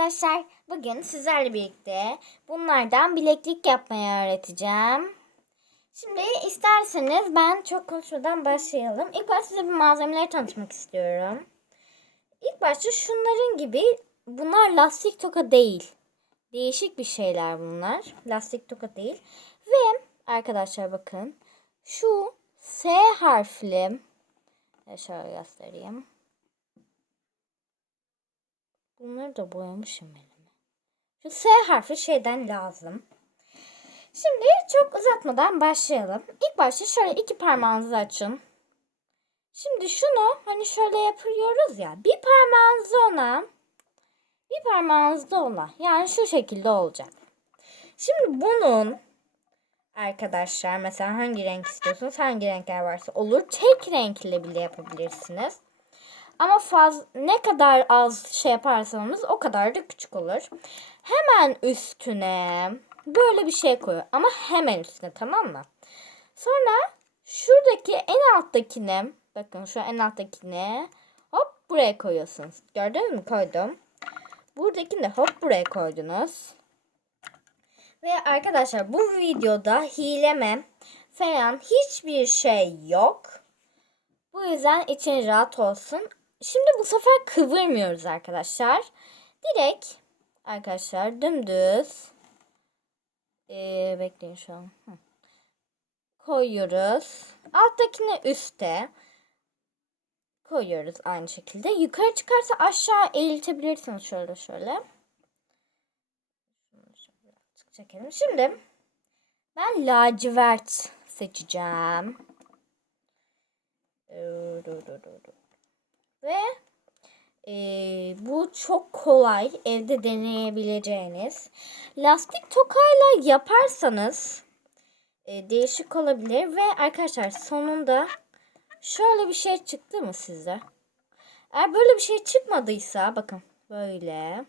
arkadaşlar. Bugün sizlerle birlikte bunlardan bileklik yapmayı öğreteceğim. Şimdi isterseniz ben çok konuşmadan başlayalım. İlk başta size bir malzemeleri tanıtmak istiyorum. İlk başta şunların gibi bunlar lastik toka değil. Değişik bir şeyler bunlar. Lastik toka değil. Ve arkadaşlar bakın şu S harfli şöyle göstereyim. Bunları da boyamışım elime. Şu S harfi şeyden lazım. Şimdi çok uzatmadan başlayalım. İlk başta şöyle iki parmağınızı açın. Şimdi şunu hani şöyle yapıyoruz ya. Bir parmağınızı ona, bir parmağınızı da ona. Yani şu şekilde olacak. Şimdi bunun arkadaşlar mesela hangi renk istiyorsunuz, hangi renkler varsa olur. Tek renkle bile yapabilirsiniz. Ama faz ne kadar az şey yaparsanız o kadar da küçük olur. Hemen üstüne böyle bir şey koyuyor. Ama hemen üstüne tamam mı? Sonra şuradaki en alttakini bakın şu en alttakini hop buraya koyuyorsunuz. Gördünüz mü koydum. Buradakini de hop buraya koydunuz. Ve arkadaşlar bu videoda hileme falan hiçbir şey yok. Bu yüzden için rahat olsun. Şimdi bu sefer kıvırmıyoruz arkadaşlar. Direkt arkadaşlar dümdüz ee, bekleyin şu an. Hı. Koyuyoruz. Alttakini üste koyuyoruz aynı şekilde. Yukarı çıkarsa aşağı eğiltebilirsiniz şöyle şöyle. Çekelim. Şimdi ben lacivert seçeceğim. Ve e, bu çok kolay evde deneyebileceğiniz. Lastik tokayla yaparsanız e, değişik olabilir. Ve arkadaşlar sonunda şöyle bir şey çıktı mı size? Eğer böyle bir şey çıkmadıysa bakın böyle.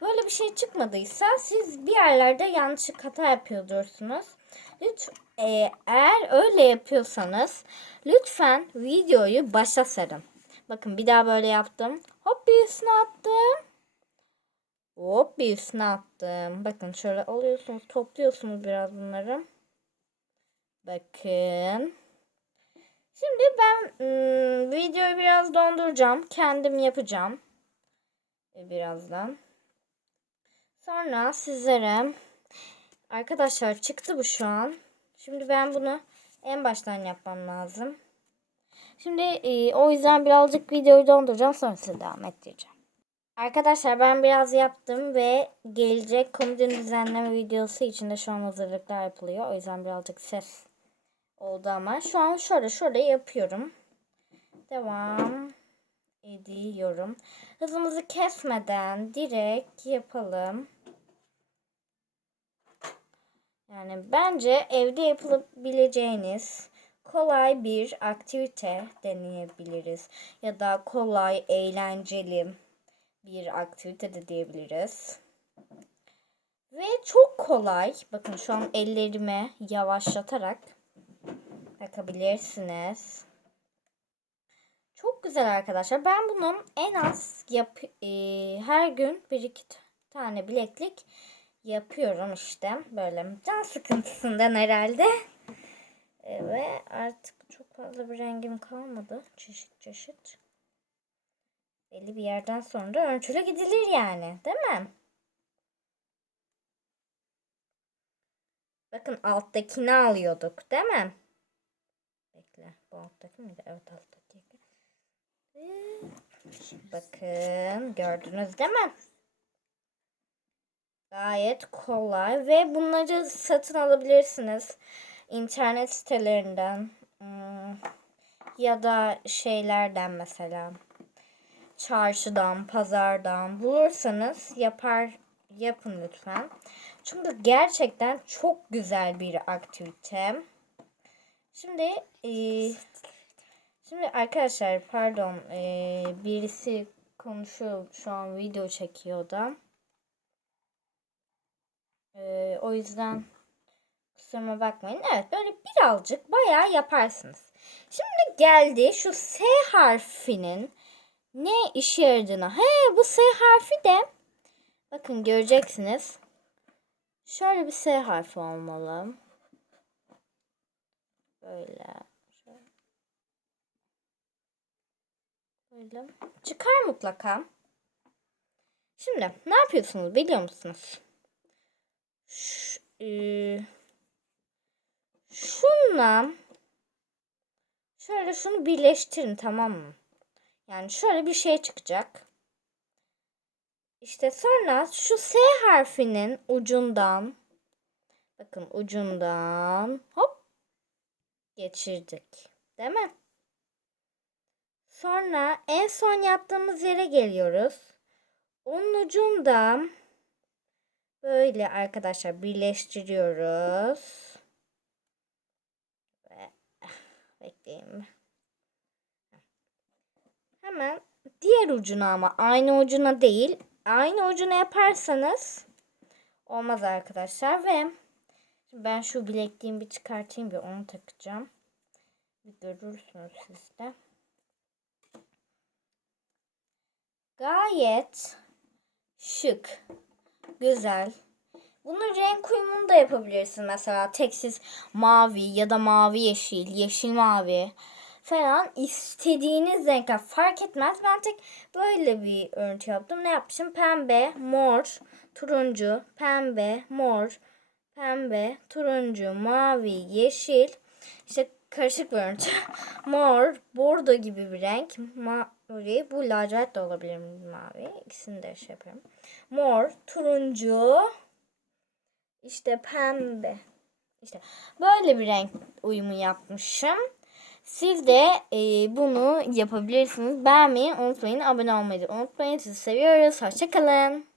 Böyle bir şey çıkmadıysa siz bir yerlerde yanlışlık hata yapıyordursunuz. Lütfen eğer öyle yapıyorsanız lütfen videoyu başa sarın. Bakın bir daha böyle yaptım. Hop bir üstüne attım. Hop bir üstüne attım. Bakın şöyle alıyorsunuz topluyorsunuz biraz bunları. Bakın. Şimdi ben ım, videoyu biraz donduracağım. Kendim yapacağım. E, birazdan. Sonra sizlere arkadaşlar çıktı bu şu an. Şimdi ben bunu en baştan yapmam lazım. Şimdi e, o yüzden birazcık videoyu donduracağım sonra size devam ettireceğim. Arkadaşlar ben biraz yaptım ve gelecek komodin düzenleme videosu için de şu an hazırlıklar yapılıyor. O yüzden birazcık ses oldu ama şu an şöyle şöyle yapıyorum. Devam ediyorum. Hızımızı kesmeden direkt yapalım. Yani bence evde yapılabileceğiniz kolay bir aktivite deneyebiliriz. Ya da kolay, eğlenceli bir aktivite de diyebiliriz. Ve çok kolay. Bakın şu an ellerimi yavaşlatarak bakabilirsiniz. Çok güzel arkadaşlar. Ben bunun en az yap e, her gün bir iki tane bileklik yapıyorum işte. Böyle can sıkıntısından herhalde. E, ve artık çok fazla bir rengim kalmadı. Çeşit çeşit. Belli bir yerden sonra ölçüle gidilir yani. Değil mi? Bakın alttakini alıyorduk. Değil mi? Bekle. Bu alttaki miydi? Evet alttaki. Bakın gördünüz değil mi? Gayet kolay ve bunları satın alabilirsiniz. İnternet sitelerinden hmm, ya da şeylerden mesela çarşıdan, pazardan bulursanız yapar yapın lütfen. Çünkü gerçekten çok güzel bir aktivite. Şimdi e, şimdi arkadaşlar pardon e, birisi konuşuyor şu an video çekiyor da. Ee, o yüzden kusuruma bakmayın. Evet böyle birazcık bayağı yaparsınız. Şimdi geldi şu S harfinin ne işe yaradığına. He bu S harfi de Bakın göreceksiniz. Şöyle bir S harfi olmalı. Böyle. Böyle. Çıkar mutlaka. Şimdi ne yapıyorsunuz biliyor musunuz? Ş- eee, şunla şöyle şunu birleştirin tamam mı? Yani şöyle bir şey çıkacak. İşte sonra şu S harfinin ucundan bakın ucundan hop geçirdik. Değil mi? Sonra en son yaptığımız yere geliyoruz. Onun ucundan böyle arkadaşlar birleştiriyoruz. Ve bekleyin. Hemen diğer ucuna ama aynı ucuna değil. Aynı ucuna yaparsanız olmaz arkadaşlar ve ben şu bilekliğimi bir çıkartayım bir onu takacağım. Bir görürsünüz siz de. Gayet şık, güzel. Bunun renk uyumunu da yapabilirsin. Mesela teksiz mavi ya da mavi yeşil, yeşil mavi falan istediğiniz renkler fark etmez. Ben tek böyle bir örüntü yaptım. Ne yapmışım? Pembe, mor, turuncu, pembe, mor, pembe, turuncu, mavi, yeşil. İşte karışık bir örüntü. mor, bordo gibi bir renk. Mavi, bu lacivert de olabilir mavi. İkisini de şey yapıyorum. Mor, turuncu, işte pembe. İşte böyle bir renk uyumu yapmışım. Siz de e, bunu yapabilirsiniz. Beğenmeyi unutmayın. Abone olmayı unutmayın. Sizi seviyoruz. Hoşçakalın.